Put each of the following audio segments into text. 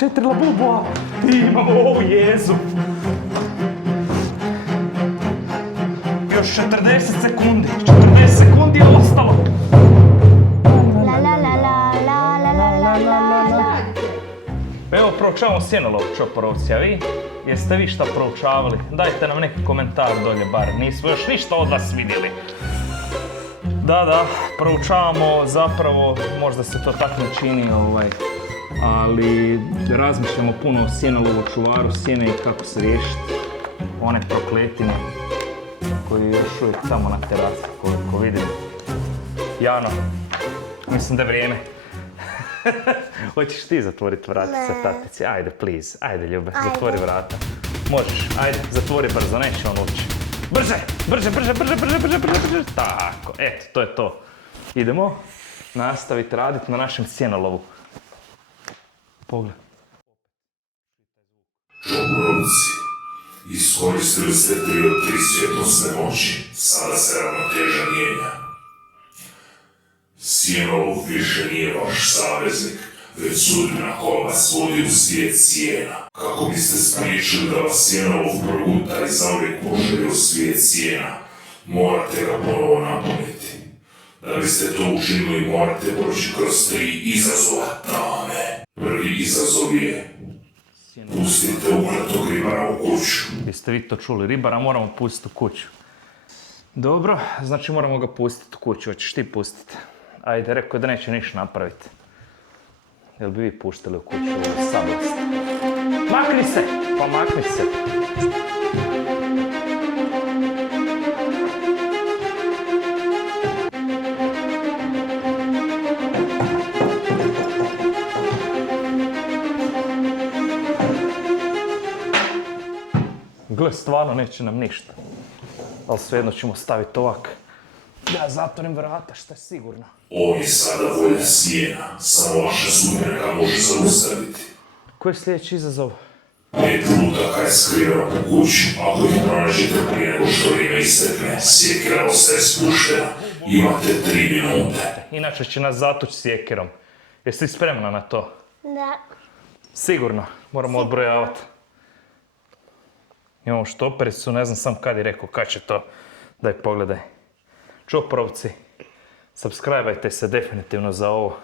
4 labubua. Imamo ovu jezu. Još 40 sekundi. 40 sekundi je ostalo. La la la la la la la la la la. Evo, proučavamo sjenolov, čoporovci, a vi? Jeste vi šta proučavali? Dajte nam neki komentar dolje bar, nismo još ništa od vas vidjeli. Da, proučavamo zapravo, možda se to tako ne čini, ali razmišljamo puno o sjenolovu čuvaru sjene i kako se riješiti one prokletine koji je još uvijek tamo na terasi, koliko vidim. Jano, mislim da je vrijeme. Hoćeš ti zatvoriti vratice tatici? Ajde, please. Ajde, ljube, zatvori vrata. Možeš, ajde, zatvori brzo, neće on ući. Brže! Tako, eto, to je to. Idemo nastaviti raditi na našem sjenolovu. Pogled. Čoporovci, iskoristili ste 3 od 3 svjetlosne moći, sada se ravnoteža mijenja. Sjenolov više nije vaš saveznik, već sudbina koja vas vodi u svijet sjena. Kako biste spriječili da vas Sjenolov proguta i zauvijek poželi u svijet sjena, morate ga ponovo napuniti. Da biste to učinili, morate proći kroz 3 izazova tame. Prvi izazov je: pustite ukratog ribara u kuću. Jeste vi to čuli? Ribara moramo pustiti u kuću. Dobro, znači moramo ga pustiti u kuću. Hoćeš ti pustiti? Ajde, rekao je da neće ništa napraviti. Jel bi vi puštali u kuću ovu sablast? Makni se! Pa makni se! Gle, stvarno neće nam ništa. Ali svejedno ćemo staviti ovak. Ja zatvorim vrata, što je sigurno. On je sada volja sjena, samo vaša sudbina ga može zaustaviti. Koji je sljedeći izazov? 5 lutaka je skriveno po kuću, ako ih pronađete prije nego što vrijeme istekne, sjekira ostaje spuštena, imate 3 minute. Inače će nas zatući sjekirom. Jesi ti spremna na to? Da. Sigurno, moramo odbrojavati. Imamo štopericu, ne znam sam kad je rekao, kad će to. Daj pogledaj. Čoporovci, subscribe-ajte se definitivno za ovo.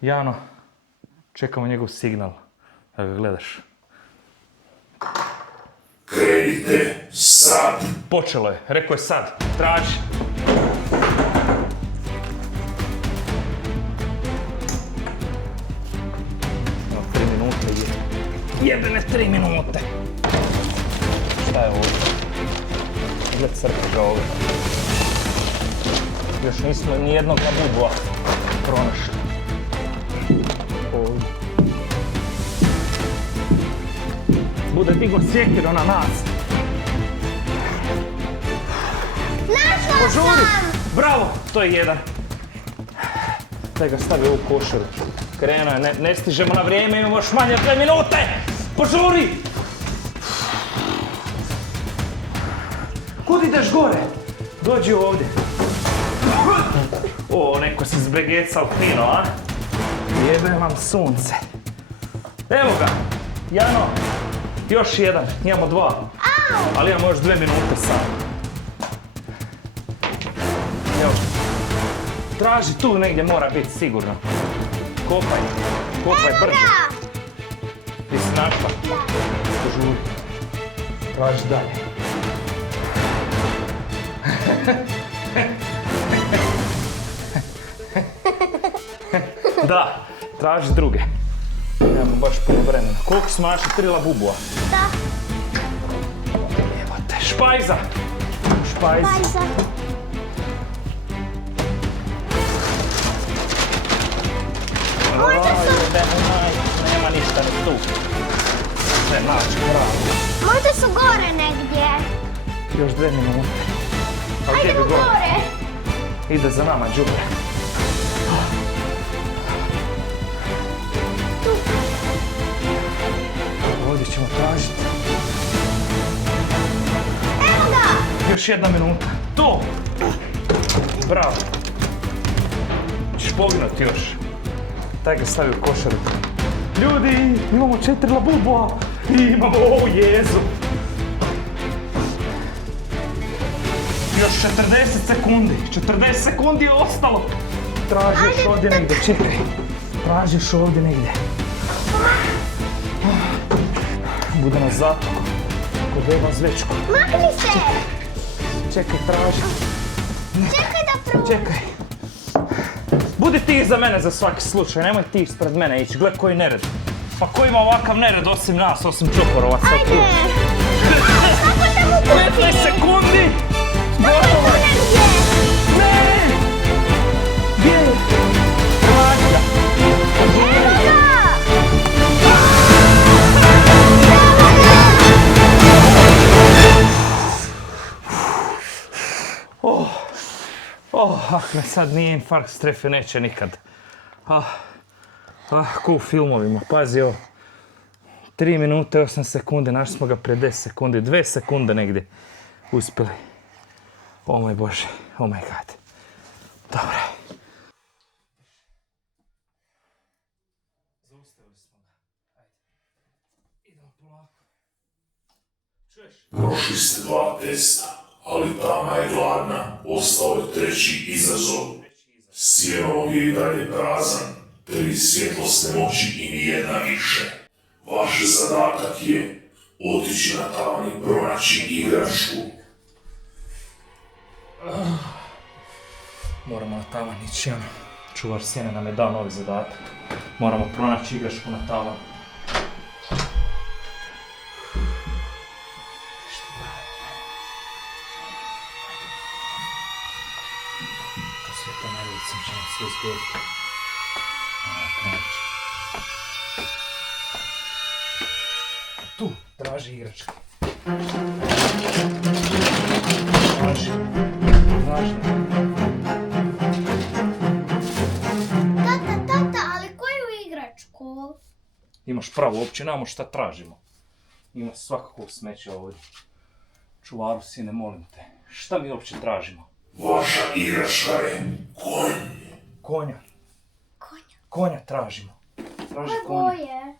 Jano, čekamo njegov signal, da ga gledaš. Krenite sad. Počelo je, rekao je sad, traži. Evo, 3 minute je. Jebene 3 minute. Šta je ovdje? Gled crpeža ovdje. Još nismo nijednog labubua pronašli. Ovdje. Bude digo sjekiro na nas. Našla Požuri! sam! Bravo! To je jedan. Daj ga stavi u košaru. Krenuo je, ne stižemo na vrijeme, imamo još manje od 2 minute! Požuri! Kud ideš gore? Dođi ovdje. O, neko se zbegecao fino, a? Jebe vam sunce. Evo ga, Jano, još jedan, imamo 2. Ali imamo još 2 minute samo. Evo, traži tu negdje, mora biti sigurno. Kopaj brže. Ti si našla? Požuri. Traži dalje. Da, traži druge. Nemamo baš puno vremena. Koliko smo našli 3 labubua? Da. Evo te, špajza! Špajza. Nema ništa ni tu. Sve naći pravo. Možda su gore negdje. Još 2 minute. Ajdemo gore. Ide za nama, đubre. Ovdje ćemo tražiti. Evo ga! Još 1 minuta. Tu! Bravo. Ćeš poginuti još. Daj ga stavi u košaru. Ljudi, imamo 4 labuboa i imamo ovu jezu. Još 40 sekundi. 40 sekundi je ostalo. Traži još ovdje negdje, čekaj. Traži još ovdje negdje. Bude nas zato. Kod Beba Zvečku. Makni se! Čekaj, traži. Čekaj da prođe. Čekaj. Budi ti iza mene za svaki slučaj, nemoj ti ispred mene ići, gle koji nered. Pa ko ima ovakav nered osim nas, osim čoporovaca? Ajde! Kako te mu puti? 15 sekundi! Kako je tu negdje? Ne! Gdje je? Traži ga! Evo ga! Ak me sad nije infarkt strefio, neće nikad. Ko u filmovima, pazi ovo. 3 minute 8 sekunde, našli smo ga prije 10 sekundi, 2 sekunde negdje uspjeli. O moj Bože, oh my god. Dobro. Zaustavili smo ga. Ajde. Idemo polako. Čuješ? Prošli ste 2 testa, ali Tama je gladna. Ostao je 3. izazov. Sjenovog je i dalje prazan. 3 svjetlosne moći i nijedna više. Vaš zadatak je otići na tavan i pronaći igračku. Moramo na tavan ići, ono. Čuvar sjene nam je dao novi zadatak. Moramo pronaći igračku na tavan. To sve to na ulicom će nam sve izgledati. Pronaći. Tu, traži igračke. Traži. Tata, ali koju igračku? Imaš pravo, uopće nemamo šta tražimo. Ima svakakvog smeća ovdje. Čuvaru, sine, molim te. Šta mi uopće tražimo? Vaša igračka je konj. Konja. Konja tražimo. Traži Koje konja. boje?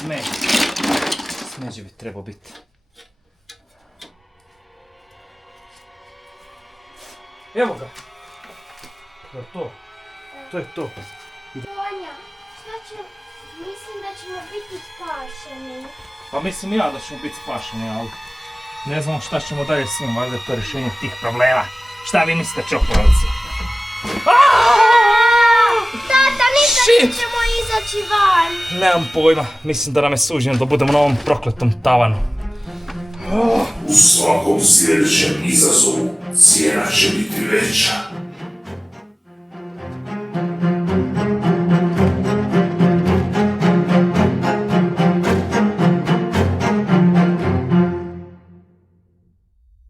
Smeđe. Smeđe bi trebao biti. Evo ga. To je to. To je to. Konja. Mislim da ćemo biti spašeni. Pa mislim ja da ćemo biti spašeni, ali ne znamo šta ćemo dalje s njim, valjda je to rješenje tih problema. Šta vi mislite, čoporovci? Tata, nikad nećemo izaći van. Nemam pojma, mislim da nam je suđeno da budemo na ovom prokletom tavanu. U svakom sljedećem izazovu cijena će biti veća.